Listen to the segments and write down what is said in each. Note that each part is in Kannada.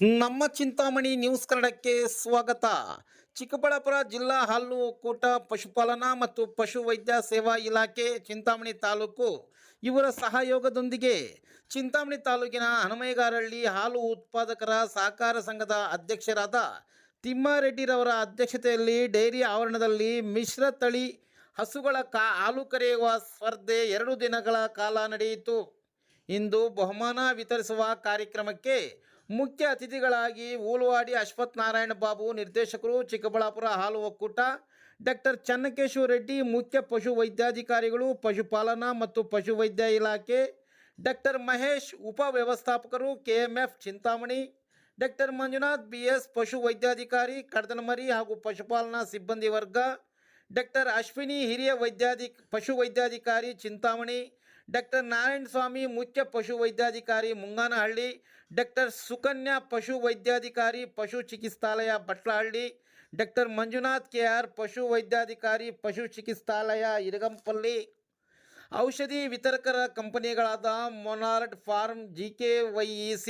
ನಮ್ಮ ಚಿಂತಾಮಣಿ ನ್ಯೂಸ್ ಕನ್ನಡಕ್ಕೆ ಸ್ವಾಗತ. ಚಿಕ್ಕಬಳ್ಳಾಪುರ ಜಿಲ್ಲಾ ಹಾಲು ಒಕ್ಕೂಟ, ಪಶುಪಾಲನಾ ಮತ್ತು ಪಶುವೈದ್ಯ ಸೇವಾ ಇಲಾಖೆ, ಚಿಂತಾಮಣಿ ತಾಲೂಕು ಇವರ ಸಹಯೋಗದೊಂದಿಗೆ ಚಿಂತಾಮಣಿ ತಾಲೂಕಿನ ಹನುಮೈಗಾರಹಳ್ಳಿ ಹಾಲು ಉತ್ಪಾದಕರ ಸಹಕಾರ ಸಂಘದ ಅಧ್ಯಕ್ಷರಾದ ತಿಮ್ಮಾರೆಡ್ಡಿರವರ ಅಧ್ಯಕ್ಷತೆಯಲ್ಲಿ ಡೈರಿ ಆವರಣದಲ್ಲಿ ಮಿಶ್ರ ತಳಿ ಹಸುಗಳ ಹಾಲು ಕರೆಯುವ ಸ್ಪರ್ಧೆ 2 ದಿನಗಳ ಕಾಲ ನಡೆಯಿತು. ಇಂದು ಬಹುಮಾನ ವಿತರಿಸುವ ಕಾರ್ಯಕ್ರಮಕ್ಕೆ ಮುಖ್ಯ ಅತಿಥಿಗಳಾಗಿ ಊಲವಾಡಿ ಅಶ್ವಥ್ ನಾರಾಯಣ ಬಾಬು, ನಿರ್ದೇಶಕರು, ಚಿಕ್ಕಬಳ್ಳಾಪುರ ಹಾಲು ಒಕ್ಕೂಟ, ಡಾಕ್ಟರ್ ಚನ್ನಕೇಶವ ರೆಡ್ಡಿ, ಮುಖ್ಯ ಪಶು ವೈದ್ಯಾಧಿಕಾರಿಗಳು, ಪಶುಪಾಲನಾ ಮತ್ತು ಪಶುವೈದ್ಯ ಇಲಾಖೆ, ಡಾಕ್ಟರ್ ಮಹೇಶ್, ಉಪ ವ್ಯವಸ್ಥಾಪಕರು, KMF Chintamani, doctor Manjunath BS, ಪಶು ವೈದ್ಯಾಧಿಕಾರಿ, ಕಡದನಮರಿ ಹಾಗೂ ಪಶುಪಾಲನಾ ಸಿಬ್ಬಂದಿ ವರ್ಗ, ಡಾಕ್ಟರ್ ಅಶ್ವಿನಿ, ಹಿರಿಯ ಪಶು ವೈದ್ಯಾಧಿಕಾರಿ ಚಿಂತಾಮಣಿ, ಡಾಕ್ಟರ್ ನಾರಾಯಣ ಸ್ವಾಮಿ, ಮುಖ್ಯ ಪಶು ವೈದ್ಯಾಧಿಕಾರಿ ಮುಂಗಾನಹಳ್ಳಿ, ಡಾಕ್ಟರ್ ಸುಕನ್ಯಾ, ಪಶು ವೈದ್ಯಾಧಿಕಾರಿ ಪಶು ಚಿಕಿತ್ಸಾಲಯ ಬಟ್ಲಹಳ್ಳಿ, ಡಾಕ್ಟರ್ ಮಂಜುನಾಥ್ KR, ಪಶು ವೈದ್ಯಾಧಿಕಾರಿ ಪಶು ಚಿಕಿತ್ಸಾಲಯ ಇರಗಂಪಲ್ಲಿ. ಔಷಧಿ ವಿತರಕರ ಕಂಪನಿಗಳಾದ Monard pharm, GKYEC,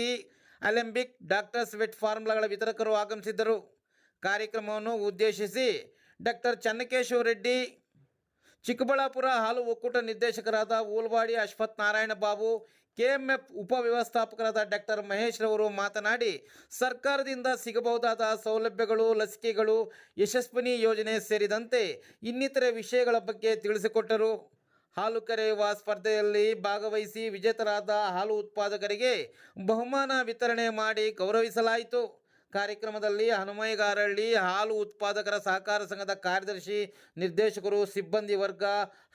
Alembic, doctors vet ಫಾರ್ಮ್ಗಳ ವಿತರಕರು ಆಗಮಿಸಿದ್ದರು. ಕಾರ್ಯಕ್ರಮವನ್ನು ಉದ್ದೇಶಿಸಿ ಡಾಕ್ಟರ್ ಚನ್ನಕೇಶವ ರೆಡ್ಡಿ, ಚಿಕ್ಕಬಳ್ಳಾಪುರ ಹಾಲು ಒಕ್ಕೂಟ ನಿರ್ದೇಶಕರಾದ ಊಲವಾಡಿ ಅಶ್ವಥ್ ನಾರಾಯಣ ಬಾಬು, KMF ಉಪ ವ್ಯವಸ್ಥಾಪಕರಾದ ಡಾಕ್ಟರ್ ಮಹೇಶ್ ರವರು ಮಾತನಾಡಿ, ಸರ್ಕಾರದಿಂದ ಸಿಗಬಹುದಾದ ಸೌಲಭ್ಯಗಳು, ಲಸಿಕೆಗಳು, ಯಶಸ್ವಿನಿ ಯೋಜನೆ ಸೇರಿದಂತೆ ಇನ್ನಿತರೆ ವಿಷಯಗಳ ಬಗ್ಗೆ ತಿಳಿಸಿಕೊಟ್ಟರು. ಹಾಲು ಕರೆಯುವ ಸ್ಪರ್ಧೆಯಲ್ಲಿ ಭಾಗವಹಿಸಿ ವಿಜೇತರಾದ ಹಾಲು ಉತ್ಪಾದಕರಿಗೆ ಬಹುಮಾನ ವಿತರಣೆ ಮಾಡಿ ಗೌರವಿಸಲಾಯಿತು. ಕಾರ್ಯಕ್ರಮದಲ್ಲಿ ಹನುಮೈಗಾರಹಳ್ಳಿ ಹಾಲು ಉತ್ಪಾದಕರ ಸಹಕಾರ ಸಂಘದ ಕಾರ್ಯದರ್ಶಿ, ನಿರ್ದೇಶಕರು, ಸಿಬ್ಬಂದಿ ವರ್ಗ,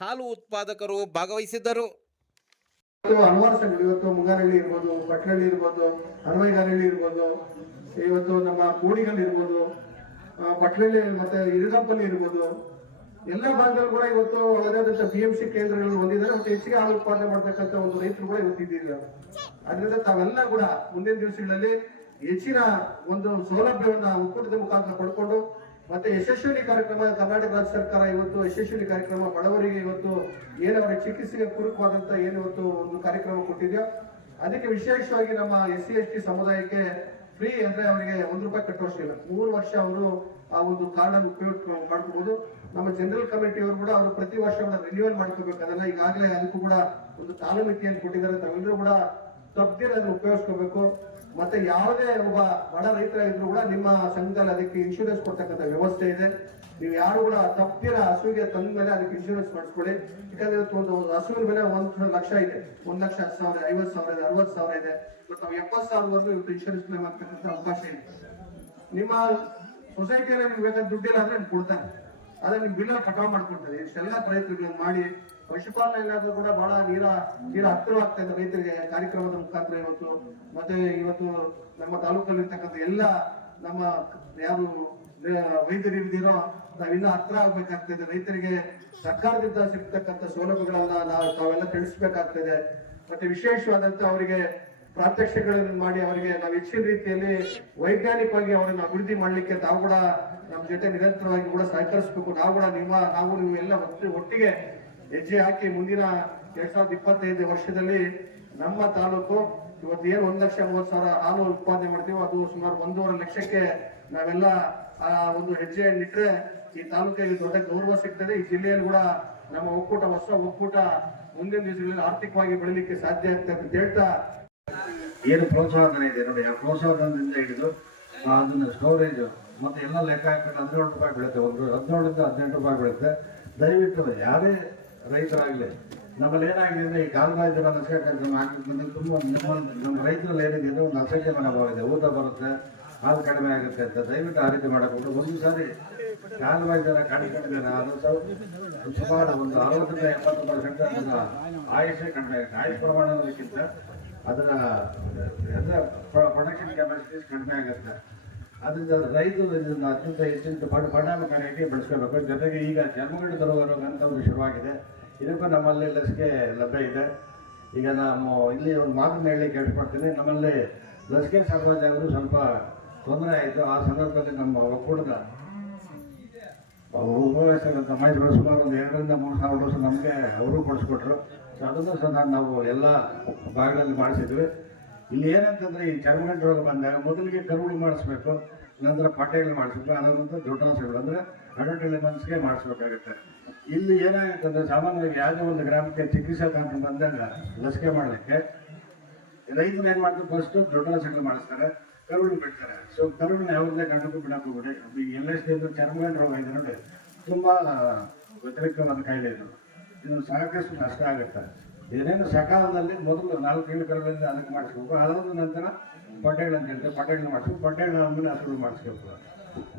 ಹಾಲು ಉತ್ಪಾದಕರು ಭಾಗವಹಿಸಿದ್ದರು. ಹಲವಾರು ಸಂಘಗಳು ಇವತ್ತು ಮುಂಗಾನಹಳ್ಳಿ ಇರ್ಬೋದು, ಪಟ್ಲಹಳ್ಳಿ ಇರ್ಬೋದು, ಹನುಮೈಗಾರಹಳ್ಳಿ ಇರ್ಬೋದು, ಇವತ್ತು ನಮ್ಮ ಕೂಡಿಗಲ್ ಇರ್ಬೋದು, ಪಟ್ಲಹಳ್ಳಿ ಮತ್ತೆ ಇರಗಂಪಲ್ಲಿ ಇರ್ಬೋದು, ಎಲ್ಲ ಭಾಗದಲ್ಲಿ ಕೂಡ ಇವತ್ತು ಅವರಾದಂಥ BMC ಕೇಂದ್ರಗಳು ಹೊಂದಿದ್ದಾರೆ. ಮತ್ತು ಹೆಚ್ಚಿಗೆ ಹಾಲು ಉತ್ಪಾದನೆ ಮಾಡ್ತಕ್ಕಂಥ ಒಂದು ರೈತರು ಕೂಡ ಇವತ್ತಿದ್ದೀರಿ. ಅದರಿಂದ ತಾವೆಲ್ಲ ಕೂಡ ಮುಂದಿನ ದಿವಸಗಳಲ್ಲಿ ಹೆಚ್ಚಿನ ಒಂದು ಸೌಲಭ್ಯವನ್ನು ಒಕ್ಕೂಟದ ಮುಖಾಂತರ ಪಡ್ಕೊಂಡು ಮತ್ತೆ ಯಶಸ್ವಿನಿ ಕಾರ್ಯಕ್ರಮ, ಕರ್ನಾಟಕ ರಾಜ್ಯ ಸರ್ಕಾರ ಇವತ್ತು ಯಶಸ್ವಿನಿ ಕಾರ್ಯಕ್ರಮ ಬಡವರಿಗೆ ಇವತ್ತು ಏನು ಅವರ ಚಿಕಿತ್ಸೆಗೆ ಪೂರಕವಾದಂತ ಏನು ಇವತ್ತು ಒಂದು ಕಾರ್ಯಕ್ರಮ ಕೊಟ್ಟಿದೆಯೋ ಅದಕ್ಕೆ ವಿಶೇಷವಾಗಿ ನಮ್ಮ SC ST ಸಮುದಾಯಕ್ಕೆ ಫ್ರೀ ಅಂದ್ರೆ ಅವರಿಗೆ ₹1 ಕಟ್ಟುವಷ್ಟಿಲ್ಲ. 3 ವರ್ಷ ಅವರು ಆ ಒಂದು ಕಾರ್ಡ್ ಉಪಯೋಗ ಮಾಡ್ಕೋಬಹುದು. ನಮ್ಮ ಜನರಲ್ ಕಮಿಟಿ ಅವರು ಕೂಡ ಅವರು ಪ್ರತಿ ವರ್ಷ ಕೂಡ ರಿನ್ಯೂವಲ್ ಮಾಡ್ಕೋಬೇಕು. ಅದನ್ನ ಈಗಾಗಲೇ ಅದಕ್ಕೂ ಕೂಡ ಒಂದು ಕಾಲಮಿತಿಯನ್ನು ಕೊಟ್ಟಿದ್ದಾರೆ. ತಾವೆಲ್ಲರೂ ಕೂಡ ತಪ್ಪದಿರ ಅದನ್ನು ಉಪಯೋಗಿಸ್ಕೋಬೇಕು. ಮತ್ತೆ ಯಾವುದೇ ಒಬ್ಬ ಬಡ ರೈತರ ಇದ್ರು ಕೂಡ ನಿಮ್ಮ ಸಂಘದಲ್ಲಿ ಅದಕ್ಕೆ ಇನ್ಶೂರೆನ್ಸ್ ಕೊಡ್ತಕ್ಕಂಥ ವ್ಯವಸ್ಥೆ ಇದೆ. ನೀವು ಯಾರು ಕೂಡ ತಪ್ಪಿರ ಹಸುವಿಗೆ ತಂದ ಮೇಲೆ ಅದಕ್ಕೆ ಇನ್ಶೂರೆನ್ಸ್ ಮಾಡಿಸ್ಕೊಳ್ಳಿ. ಯಾಕಂದ್ರೆ ಒಂದು ಹಸುವಿನ ಬೆಲೆ 1 ಲಕ್ಷ ಇದೆ, 1,10,000, 50,000 ಇದೆ, 60,000 ಇದೆ. ಮತ್ತು ನಾವು 70,000ವರೆಗೂ ಇವತ್ತು ಇನ್ಶೂರೆನ್ಸ್ ಕ್ಲೇಮ್ ಆಗ್ತಕ್ಕಂಥ ಅವಕಾಶ ಇದೆ. ನಿಮ್ಮ ಸೊಸೈಟಿಯಲ್ಲಿ ನಿಮ್ಗೆ ಬೇಕಾದ ದುಡ್ಡಿಲ್ಲ ಅಂದ್ರೆ ಕೊಡ್ತಾನೆ, ಅದೇ ನಿಮ್ ಬಿಲ್ ಕಟಾವ್ ಮಾಡ್ಕೊಡ್ತಾರೆ. ಇಷ್ಟೆಲ್ಲ ಪ್ರಯತ್ನಗಳನ್ನು ಮಾಡಿ ಪಶುಪಾಲನೆ ಇಲಾಖೆ ಕೂಡ ಬಹಳ ತೀರಾ ಹತ್ತಿರವಾಗ್ತಾ ಇದೆ ರೈತರಿಗೆ ಕಾರ್ಯಕ್ರಮದ ಮುಖಾಂತರ ಇವತ್ತು. ಮತ್ತೆ ಇವತ್ತು ನಮ್ಮ ತಾಲೂಕಲ್ಲಿ ಇರ್ತಕ್ಕಂಥ ಎಲ್ಲ ನಮ್ಮ ಯಾರು ವೈದ್ಯರು ಇಲ್ದಿರೋ ನಾವಿನ್ನ ಹತ್ರ ಆಗ್ಬೇಕಾಗ್ತದೆ. ರೈತರಿಗೆ ಸರ್ಕಾರದಿಂದ ಸಿಗ್ತಕ್ಕಂಥ ಸೌಲಭ್ಯಗಳನ್ನ ತಾವೆಲ್ಲ ತಿಳಿಸ್ಬೇಕಾಗ್ತದೆ. ಮತ್ತೆ ವಿಶೇಷವಾದಂತ ಅವರಿಗೆ ಪ್ರಾತ್ಯಕ್ಷಿಕೆಗಳನ್ನು ಮಾಡಿ ಅವರಿಗೆ ನಾವು ಹೆಚ್ಚಿನ ರೀತಿಯಲ್ಲಿ ವೈಜ್ಞಾನಿಕವಾಗಿ ಅವರನ್ನು ಅಭಿವೃದ್ಧಿ ಮಾಡ್ಲಿಕ್ಕೆ ತಾವು ಕೂಡ ನಮ್ಮ ಜೊತೆ ನಿರಂತರವಾಗಿ ಕೂಡ ಸಹಕರಿಸಬೇಕು. ನಾವು ಕೂಡ ನೀವು ಎಲ್ಲ ಒಟ್ಟಿಗೆ ಹೆಜ್ಜೆ ಹಾಕಿ ಮುಂದಿನ 2025 ವರ್ಷದಲ್ಲಿ ನಮ್ಮ ತಾಲೂಕು ಇವತ್ತು ಏನು 1,30,000 ಹಾಲು ಉತ್ಪಾದನೆ ಮಾಡ್ತೀವೋ ಅದು ಸುಮಾರು 1.5 ಲಕ್ಷಕ್ಕೆ ನಾವೆಲ್ಲ ಆ ಒಂದು ಹೆಜ್ಜೆಯನ್ನಿಟ್ರೆ ಈ ತಾಲೂಕಿಗೆ ದೊಡ್ಡ ಗೌರವ ಸಿಗ್ತದೆ. ಈ ಜಿಲ್ಲೆಯಲ್ಲಿ ಕೂಡ ನಮ್ಮ ಒಕ್ಕೂಟ, ಹೊಸ ಒಕ್ಕೂಟ ಮುಂದಿನ ದಿವಸಗಳಲ್ಲಿ ಆರ್ಥಿಕವಾಗಿ ಬೆಳಿಲಿಕ್ಕೆ ಸಾಧ್ಯ ಆಗ್ತದೆ ಅಂತ ಹೇಳ್ತಾ, ಏನು ಪ್ರೋತ್ಸಾಹಧನ ಇದೆ ನೋಡಿ, ಆ ಪ್ರೋತ್ಸಾಹಧನದಿಂದ ಹಿಡಿದು ಅದನ್ನ ಸ್ಟೋರೇಜ್ ಮತ್ತೆ ಎಲ್ಲ ಲೆಕ್ಕ ಹಾಕಿದ್ರೆ ₹17 ಬೀಳುತ್ತೆ. ಒಂದು ₹17 ರಿಂದ ₹18 ಬೀಳುತ್ತೆ. ದಯವಿಟ್ಟು ಯಾರೇ ರೈತರಾಗಲಿ, ನಮ್ಮಲ್ಲಿ ಏನಾಗಿದೆ ಅಂದ್ರೆ ಈ ಕಾಲರಾಜ್ಯದ ಲಸಿಕೆ ಕಾರ್ಯಕ್ರಮ ಆಗ್ತದೆ. ತುಂಬ ನಮ್ಮ ರೈತರಲ್ಲಿ ಏನಿದೆ ಅಂದ್ರೆ ಒಂದು ಅಸಹ್ಯ ಮನೋಭಾವ ಇದೆ, ಊಟ ಬರುತ್ತೆ, ಹಾಲು ಕಡಿಮೆ ಆಗುತ್ತೆ ಅಂತ. ದಯವಿಟ್ಟು ಆ ರೀತಿ ಮಾಡಬೇಕು. ಒಂದು ಸಾರಿ ಕಾಲರಾಜ್ಯದ ಕಡಿಮೆ ಅದು ಸುಮಾರು ಒಂದು 60 ರಿಂದ 70% ಆಯುಷೇ ಕಡಿಮೆ ಆಗುತ್ತೆ. ಆಯುಷ್ ಪ್ರಮಾಣ ಅನ್ನೋದಕ್ಕಿಂತ ಅದರ ಪ್ರೊಡಕ್ಷನ್ ಕೆಪಾಸಿಟೀಸ್ ಕಡಿಮೆ ಆಗುತ್ತೆ. ಅದರಿಂದ ರೈತರು ಇದನ್ನು ಅತ್ಯಂತ ಹೆಚ್ಚಿನ ಪರಿಣಾಮಕಾರಿಯಾಗಿ ಬೆಳೆಸ್ಕೋಬೇಕು. ಜೊತೆಗೆ ಈಗ ಜನ್ಮಗಂಡು ಬರುವ ಅಂತ ಒಂದು ಶುರುವಾಗಿದೆ. ಇದಕ್ಕೂ ನಮ್ಮಲ್ಲಿ ಲಸಿಕೆ ಲಭ್ಯ ಇದೆ. ಈಗ ನಾವು ಇಲ್ಲಿ ಒಂದು ಮಾತನ್ನು ಹೇಳಲಿಕ್ಕೆ ಇಷ್ಟಪಡ್ತೀನಿ. ನಮ್ಮಲ್ಲಿ ಲಸಿಕೆ ಸರಬರಾಜು ಸ್ವಲ್ಪ ತೊಂದರೆ ಆಯಿತು. ಆ ಸಂದರ್ಭದಲ್ಲಿ ನಮ್ಮ ಒಕ್ಕೂಟದ ಉಪವ್ಯವಸ್ಥೆಗಳಂತ ಮಾಹಿತಿಗಳು ಸುಮಾರು ಒಂದು 2 ರಿಂದ 3 ಸಾವಿರ ಡೋಸ್ ನಮಗೆ ಅವರು ಕೊಡಿಸ್ಕೊಟ್ರು. ಸೊ ಅದನ್ನು ಸಹ ನಾವು ಎಲ್ಲ ಭಾಗಗಳಲ್ಲಿ ಮಾಡಿಸಿದ್ವಿ. ಇಲ್ಲಿ ಏನಂತಂದ್ರೆ ಈ ಚರ್ಮಗಂಟು ರೋಗ ಬಂದಾಗ ಮೊದಲಿಗೆ ಕರುಳು ಮಾಡಿಸ್ಬೇಕು, ನಂತರ ಪಟ್ಟೆಗಳು ಮಾಡಿಸ್ಬೇಕು, ಅದರ ನಂತರ ದೊಡ್ಡ ರಾಸುಗಳು ಅಂದರೆ ಅಡಲ್ಟ್ ಎಲಿಮೆಂಟ್ಸ್ಗೆ ಮಾಡಿಸ್ಬೇಕಾಗುತ್ತೆ. ಇಲ್ಲಿ ಏನಾಗುತ್ತಂದ್ರೆ ಸಾಮಾನ್ಯವಾಗಿ ಯಾವುದೇ ಒಂದು ಗ್ರಾಮಕ್ಕೆ ಚಿಕಿತ್ಸಾ ತಂತ್ರ ಬಂದಾಗ ಲಸಿಕೆ ಮಾಡಲಿಕ್ಕೆ ರೈತರು ಏನು ಮಾಡ್ತಾರೆ, ಫಸ್ಟು ದೊಡ್ಡ ರಾಸುಗಳು ಮಾಡಿಸ್ತಾರೆ, ಕರುಳು ಬಿಡ್ತಾರೆ. ಸೊ ಕರುಳನ್ನ ಯಾವುದೇ ಗಂಟಕ್ಕೂ ಬಿಡಕ್ಕೆ ಹೋಗ್ಬಿಡಿ. ಈ LSD ಅಂದ್ರೆ ಚರ್ಮಗಂಟು ರೋಗ ಇದೆ ನೋಡಿ, ತುಂಬ ವ್ಯತಿರಿಕ್ತವಾದ ಕಾಯಿಲೆ ಇದು ಸಾಕಷ್ಟು ನಷ್ಟ ಆಗುತ್ತೆ. ಏನೇನು ಸಕಾಲದಲ್ಲಿ ಮೊದಲು 4 ತಿಂಗಳ ಕರುಳಿಂದ ಅದಕ್ಕೆ ಮಾಡಿಸ್ಬೇಕು, ಅದಾದ ನಂತರ ಪಟ್ಟೆಗಳು ಅಂತ ಹೇಳ್ತಾರೆ, ಪಟ್ಟೆಗಳನ್ನ ಮಾಡಿಸ್ಬೇಕು, ಪಟ್ಟೆಗಳ ಆದಮೇಲೆ ಹಸುಗಳು ಮಾಡಿಸ್ಬೇಕು.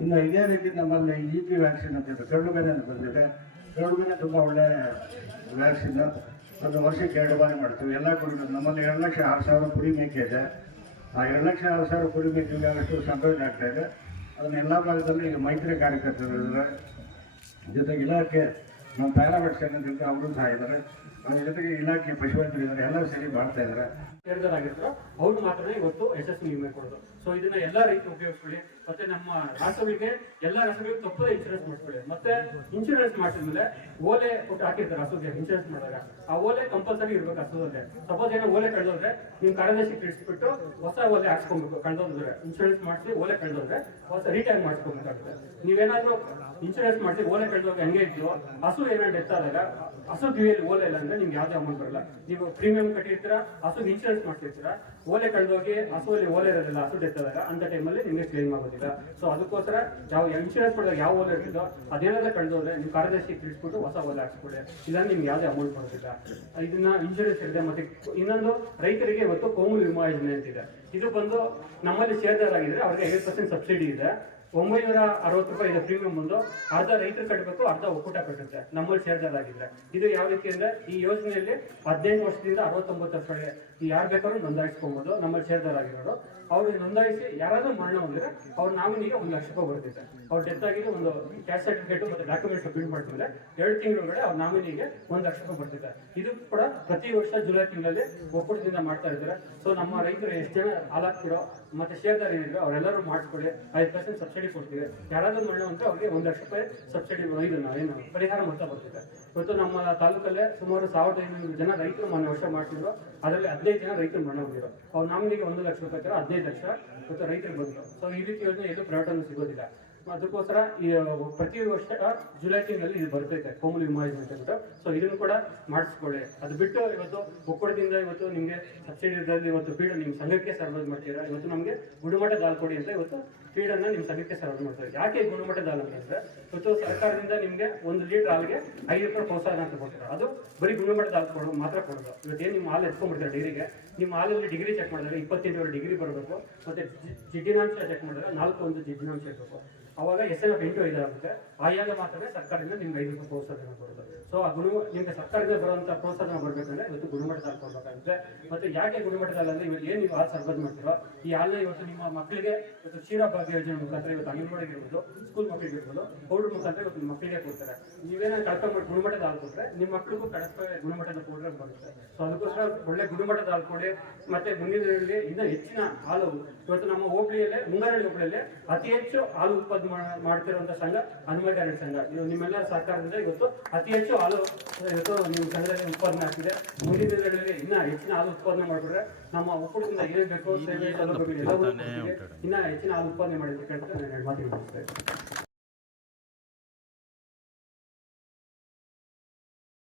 ಇನ್ನು ಇದೇ ರೀತಿ ನಮ್ಮಲ್ಲಿ EP ವ್ಯಾಕ್ಸಿನ್ ಅಂತ ಹೇಳ್ತಾರೆ, ಕರಳುಬೇನೆ ಅಂತ ಬಂದಿದೆ. ಕರಳುಬೇನೆ ತುಂಬ ಒಳ್ಳೆ ವ್ಯಾಕ್ಸಿನ್, ಅದು ವರ್ಷಕ್ಕೆ 2 ಬಾರಿ ಮಾಡ್ತೀವಿ. ಎಲ್ಲ ಕುರಿಗಳು ನಮ್ಮಲ್ಲಿ 2,06,000 ಕುರಿ ಮೇಕೆ ಇದೆ. ಆ 2,06,000 ಕುರಿ ಮೇಕೆಗೆ ಅಷ್ಟು ಸಂಪಾದನೆ ಆಗ್ತಾ ಇದೆ. ಅದನ್ನ ಎಲ್ಲ ಭಾಗದಲ್ಲಿ ಈಗ ಮೈತ್ರಿ ಕಾರ್ಯಕರ್ತರು ಇದ್ದಾರೆ, ಜೊತೆಗೆ ಇಲಾಖೆ ನಮ್ಮ ಪ್ಯಾರಾಮೆಡಿಕ್ಸ್ ಅಂತ ಅವರು ಸಹ ಇದ್ದಾರೆ, ಅದ್ರ ಜೊತೆಗೆ ಇಲಾಖೆ ಪಶುವೈದ್ಯರು ಇದ್ದಾರೆ, ಎಲ್ಲರೂ ಸೇರಿ ಮಾಡ್ತಾ ಇದ್ದಾರೆ. ಸೇರಿದರಾಗಿರ್ತಾರೋ ಅವ್ರು ಮಾತ್ರ ಇವತ್ತು ಯಶಸ್ವಿ ವಿಮೆ ಕೊಡೋದು. ಸೊ ಇದನ್ನ ಎಲ್ಲಾ ರೈತರು ಉಪಯೋಗಿಸ್ಕೊಳ್ಳಿ. ಮತ್ತೆ ನಮ್ಮ ರಾಸುಗಳಿಗೆ ಎಲ್ಲಾ ರಾಸುಗಳಿಗೆ ತಪ್ಪದೆ ಇನ್ಶೂರೆನ್ಸ್ ಮಾಡಿಸ್ಕೊಳ್ಳಿ. ಮತ್ತೆ ಇನ್ಶೂರೆನ್ಸ್ ಮಾಡಿಸಿದ್ಮೇಲೆ ಓಲೆ ಕೊಟ್ಟು ಹಾಕಿರ್ತಾರೆ ಹಸುಗೆ ಇನ್ಶೂರೆನ್ಸ್ ಮಾಡಿದಾಗ, ಆ ಓಲೆ ಕಂಪಲ್ಸರಿ ಇರ್ಬೇಕು ಹಸುದಲ್ಲಿ. ಸಪೋಸ್ ಏನೋ ಓಲೆ ಕಳೆದೋದ್ರೆ ನಿಮ್ ಕಾರ್ಯದರ್ಶಿ ತಿಳಿಸ್ಬಿಟ್ಟು ಹೊಸ ಓಲೆ ಹಾಕ್ಸ್ಕೊಬೇಕು. ಕಳೆದೋದ್ರೆ ಇನ್ಶೂರೆನ್ಸ್ ಮಾಡಿಸಿ ಓಲೆ ಕಳೆದೋದ್ರೆ ಹೊಸ ರೀಟೈಮ್ ಮಾಡಿಸ್ಕೊಬೇಕಾಗುತ್ತೆ. ನೀವೇನಾದ್ರೂ ಇನ್ಶೂರೆನ್ಸ್ ಮಾಡಿಸಿ ಓಲೆ ಕಳೆದೋಗಿ ಹಂಗೆ ಇದ್ದು ಹಸು ಏನಾದ್ರು ಡೆತ್ ಆದಾಗ ಹಸು ಕಿವಿಯಲ್ಲಿ ಓಲೆ ಇಲ್ಲ ಅಂದ್ರೆ ನಿಮ್ಗೆ ಯಾವ್ದೇ ಅಮೌಂಟ್ ಬರಲ್ಲ. ನೀವು ಪ್ರೀಮಿಯಂ ಕಟ್ಟಿರ್ತೀರಾ, ಹಸುಗೆ ಇನ್ಶೂರೆನ್ಸ್ ಮಾಡ್ತಿರ್ತೀರಾ, ಓಲೆ ಕಳೆದೋಗಿ ಹಸುವಲ್ಲಿ ಓಲೆ ಇರೋದಿಲ್ಲ, ಹಸು ಡೆತ್ ಆದಾಗ ಅಂತ ಟೈಮಲ್ಲಿ ನಿಮಗೆ ಕ್ಲೇಮ್ ಆಗೋದಿಲ್ಲ. ಸೊ ಅದಕ್ಕೋಸ್ಕರ ಯಾವ ಇನ್ಶೂರೆನ್ಸ್ ಮಾಡಿದಾಗ ಯಾವ ಓಲೆ ಇರ್ತಿದ್ದೋ ಅದೇನಾದ್ರೂ ಕಳೆದೋದ್ರೆ ನೀವು ಕಾರ್ಯದರ್ಶಿ ತಿಳಿಸ್ಬಿಟ್ಟು ಹೊಸ ಓಲೆ ಹಾಕ್ಸ್ಕೊಡಿ, ಇಲ್ಲ ನಿಮ್ಗೆ ಯಾವುದೇ ಅಮೌಂಟ್ ಬರೋದಿಲ್ಲ. ಇದನ್ನ ಇನ್ಶೂರೆನ್ಸ್ ಇದೆ. ಮತ್ತೆ ಇನ್ನೊಂದು ರೈತರಿಗೆ ಇವತ್ತು ಕೋಮು ವಿಮಾ ಯೋಜನೆ ಅಂತಿದೆ. ಇದು ಬಂದು ನಮ್ಮಲ್ಲಿ ಶೇರ್ದಾರಾಗಿದ್ರೆ ಅವ್ರಿಗೆ 50% ಸಬ್ಸಿಡಿ ಇದೆ. 960 ರೂಪಾಯಿ ಇದೆ ಪ್ರೀಮಿಯಂ. ಬಂದು ಅರ್ಧ ರೈತರು ಕಟ್ಟಬೇಕು, ಅರ್ಧ ಒಕ್ಕೂಟ ಕಟ್ಟುತ್ತೆ ನಮ್ಮಲ್ಲಿ ಶೇರ್ದಾರಾಗಿದ್ರೆ. ಇದು ಯಾವ ರೀತಿ ಅಂದ್ರೆ ಈ ಯೋಜನೆಯಲ್ಲಿ 15 ವರ್ಷದಿಂದ 69 ವರ್ಷಗಳಿಗೆ ಯಾರು ಬೇಕಾದ್ರೂ ನೋಂದಾಯಿಸ್ಕೊಬಹುದು. ನಮ್ಮಲ್ಲಿ ಶೇರ್ದಾರಾಗಿರೋರು ಅವ್ರು ನೋಂದಾಯಿಸಿ ಯಾರಾದ್ರೂ ಮರಣ ಹೊಂದಿದ್ರೆ ಅವ್ರ ನಾಮಿನಿಗೆ 1 ಲಕ್ಷ ರೂಪಾಯಿ ಬರ್ತಿದೆ. ಅವ್ರು ಡೆತ್ ಆಗಿದೆ ಒಂದು ಕ್ಯಾಸ್ಟ್ ಸರ್ಟಿಫಿಕೇಟ್ ಮತ್ತೆ ಡಾಕ್ಯುಮೆಂಟ್ ಸಬ್ಮಿಟ್ ಮಾಡ್ತಿದ್ರೆ 2 ತಿಂಗಳೊಳಗಡೆ ಅವ್ರ ನಾಮಿನಿಗೆ 1 ಲಕ್ಷ ರೂಪಾಯಿ ಬರ್ತಿದೆ. ಇದು ಕೂಡ ಪ್ರತಿ ವರ್ಷ ಜುಲೈ ತಿಂಗಳಲ್ಲಿ ಒಕ್ಕೂಟದಿಂದ ಮಾಡ್ತಾ ಇದ್ದಾರೆ. ಸೊ ನಮ್ಮ ರೈತರು ಎಷ್ಟು ಜನ ಹಾಲಾಗ್ತಿರೋ ಮತ್ತೆ ಶೇರ್ದಾರ ಏನಿದ್ರು ಅವರೆಲ್ಲರೂ ಮಾಡಿಸ್ಕೊಳ್ಳಿ. 5% ಸಬ್ಸಿಡಿ ಕೊಡ್ತೀವಿ. ಯಾರಾದ್ರೂ ಮರಣ ಅಂದ್ರೆ ಅವ್ರಿಗೆ 1 ಲಕ್ಷ ರೂಪಾಯಿ ಸಬ್ಸಿಡಿ ಏನು ಪರಿಹಾರ ಮೊತ್ತ ಬರ್ತಿದೆ. ಇವತ್ತು ನಮ್ಮ ತಾಲೂಕಲ್ಲೇ ಸುಮಾರು 1500 ಜನ ರೈತರು ಮೊನ್ನೆ ವರ್ಷ ಮಾಡ್ತಿದ್ರು. ಅದರಲ್ಲಿ 15 ಜನ ರೈತರು ಮರಣ ಹೊಂದಿದ್ರು. ಅವ್ರ ನಾಮಿನಿಗೆ 1 ಲಕ್ಷ ರೂಪಾಯಿ 15 ಲಕ್ಷ ಇವತ್ತು ರೈತರಿಗೆ ಬಂದರು. ಸೊ ಈ ರೀತಿ ಯೋಜನೆ ಎಲ್ಲೂ ಪ್ರೈವೇಟ್ ಅನ್ನು ಸಿಗೋದಿಲ್ಲ. ಅದಕ್ಕೋಸ್ಕರ ಈ ಪ್ರತಿ ವರ್ಷ ಜುಲೈ ತಿಂಗಳಲ್ಲಿ ಇದು ಬರ್ತೈತೆ ಕೋಮು ವಿಮಾ ಯೋಜನೆ ಅಂತ ಹೇಳ್ಬಿಟ್ಟು. ಸೊ ಇದನ್ನು ಕೂಡ ಮಾಡಿಸ್ಕೊಳ್ಳಿ. ಅದು ಬಿಟ್ಟು ಇವತ್ತು ಒಕ್ಕೂಟದಿಂದ ಇವತ್ತು ನಿಮಗೆ ಸಬ್ಸಿಡಿ ಇದ್ದಲ್ಲಿ ಇವತ್ತು ಫೀಡ್ ನಿಮ್ಮ ಸಂಘಕ್ಕೆ ಸರ್ವೈಸ್ ಮಾಡ್ತೀರಾ. ಇವತ್ತು ನಮಗೆ ಗುಣಮಟ್ಟದ ಹಾಲು ಕೊಡಿ ಅಂತ ಇವತ್ತು ಫೀಡನ್ನು ನಿಮ್ಮ ಸಂಘಕ್ಕೆ ಸರ್ವೈಸ್ ಮಾಡ್ತಾರೆ. ಯಾಕೆ ಗುಣಮಟ್ಟದ ಹಾಲು ಅಂತಂದ್ರೆ ಇವತ್ತು ಸರ್ಕಾರದಿಂದ ನಿಮಗೆ 1 ಲೀಟರ್ ಹಾಲಿಗೆ 5 ರೂಪಾಯಿ ಪ್ರೋತ್ಸಾಹ ಅಂತ ಕೊಡ್ತಾರೆ. ಅದು ಬರೀ ಗುಣಮಟ್ಟದ ಹಾಲು ಕೊಡೋದು ಮಾತ್ರ ಕೊಡೋದು. ಇವತ್ತೇನು ನಿಮ್ಮ ಹಾಲು ಎತ್ಕೊಂಡ್ಬಿಡ್ತಾರೆ ಡೈರಿಗೆ, ನಿಮ್ಮ ಹಾಲಲ್ಲಿ ಡಿಗ್ರಿ ಚೆಕ್ ಮಾಡಿದ್ರೆ 28 ಡಿಗ್ರಿ ಬರಬೇಕು. ಮತ್ತೆ ಜಿಡ್ಡಿನಾಂಶ ಚೆಕ್ ಮಾಡಿದ್ರೆ 4 ಜಿಡ್ಡಿನಾಂಶ ಇರಬೇಕು. ಅವಾಗ SNF 8 ಆಗುತ್ತೆ. ಆಯಾಗ ಮಾತ್ರ ಸರ್ಕಾರದಿಂದ ನಿಮ್ಗೆ 5 ರೂಪಾಯಿ ಪ್ರೋತ್ಸಾಹ ಕೊಡೋದು. ಸೊ ಆ ನಿಮ್ಗೆ ಸರ್ಕಾರದಿಂದ ಬರುವಂತ ಪ್ರೋತ್ಸಾಹ ಬರ್ಬೇಕಂದ್ರೆ ಇವತ್ತು ಗುಣಮಟ್ಟದ ಹಾಲು ಕೊಡ್ಬೇಕಾಗುತ್ತೆ. ಮತ್ತೆ ಯಾಕೆ ಗುಣಮಟ್ಟದ ಹಾಲು ಅಂದ್ರೆ ಇವತ್ತು ಏನು ನೀವು ಹಾಲು ಸರ್ಬತ್ ಮಾಡ್ತೀರೋ ಈ ಹಾಲನ್ನ ಇವತ್ತು ನಿಮ್ಮ ಮಕ್ಕಳಿಗೆ ಇವತ್ತು ಕ್ಷೀರ ಭಾಗ್ಯ ಯೋಜನೆ ಮುಖಾಂತರ ಇವತ್ತು ಅಂಗನವಾಡಿಗೆ ಇರ್ಬೋದು, ಸ್ಕೂಲ್ ಮಕ್ಕಳಿಗೆ ಇರ್ಬೋದು, ಪೌಡರ್ ಮುಖಾಂತರ ಇವತ್ತು ನಿಮ್ಮ ಮಕ್ಕಳಿಗೆ ಕೊಡ್ತಾರೆ. ನೀವೇನೋ ಕಳ್ಕೊಂಡ್ಬಿಟ್ಟು ಗುಣಮಟ್ಟದ ಹಾಲು ಕೊಟ್ಟರೆ ನಿಮ್ಮ ಮಕ್ಕಳಿಗೂ ಕಳಪೆ ಗುಣಮಟ್ಟದ ಪೌಡರ್ ಬರುತ್ತೆ. ಸೊ ಅದಕ್ಕೋಸ್ಕರ ಒಳ್ಳೆ ಗುಣಮಟ್ಟದ ಹಾಲು ಕೊಡಿ. ಮತ್ತೆ ಮುಂದಿನ ದಿನಗಳಲ್ಲಿ ಇನ್ನೂ ಹೆಚ್ಚಿನ ಹಾಲು ಇವತ್ತು ನಮ್ಮ ಹೋಬಳಿಯಲ್ಲೇ ಮುಂಗಾರಳ್ಳಿ ಹೋಬಳಿಯಲ್ಲೇ ಅತಿ ಹೆಚ್ಚು ಹಾಲು ಉತ್ಪಾದನೆ ಮಾಡ್ತಿರುವಂತ ಸಂಘ ಹನುಮಗಾರಳ್ಳಿ ಸಂಘ. ಇದು ನಿಮ್ಮೆಲ್ಲರ ಸಹಕಾರದಿಂದ ಇವತ್ತು ಅತಿ ಹೆಚ್ಚು ಹಾಲು ಇವತ್ತು ನಿಮ್ಮ ಸಂಘದಲ್ಲಿ ಉತ್ಪಾದನೆ ಆಗ್ತಿದೆ. ಮುಂದಿನ ದಿನಗಳಲ್ಲಿ ಇನ್ನ ಹೆಚ್ಚಿನ ಹಾಲು ಉತ್ಪಾದನೆ ಮಾಡಿಬಿಟ್ರೆ ನಮ್ಮ ಒಕ್ಕೂಟದಿಂದ ಏನ್ ಬೇಕು ಸೇವೆ ಸೌಲಭ್ಯಗಳು ಎಲ್ಲವೂ ಇನ್ನ ಹೆಚ್ಚಿನ ಹಾಲು ಉತ್ಪಾದನೆ ಮಾಡಿದ್ದಕ್ಕೆ ಅಂತ ನಾನು ಮಾತಿಗೆ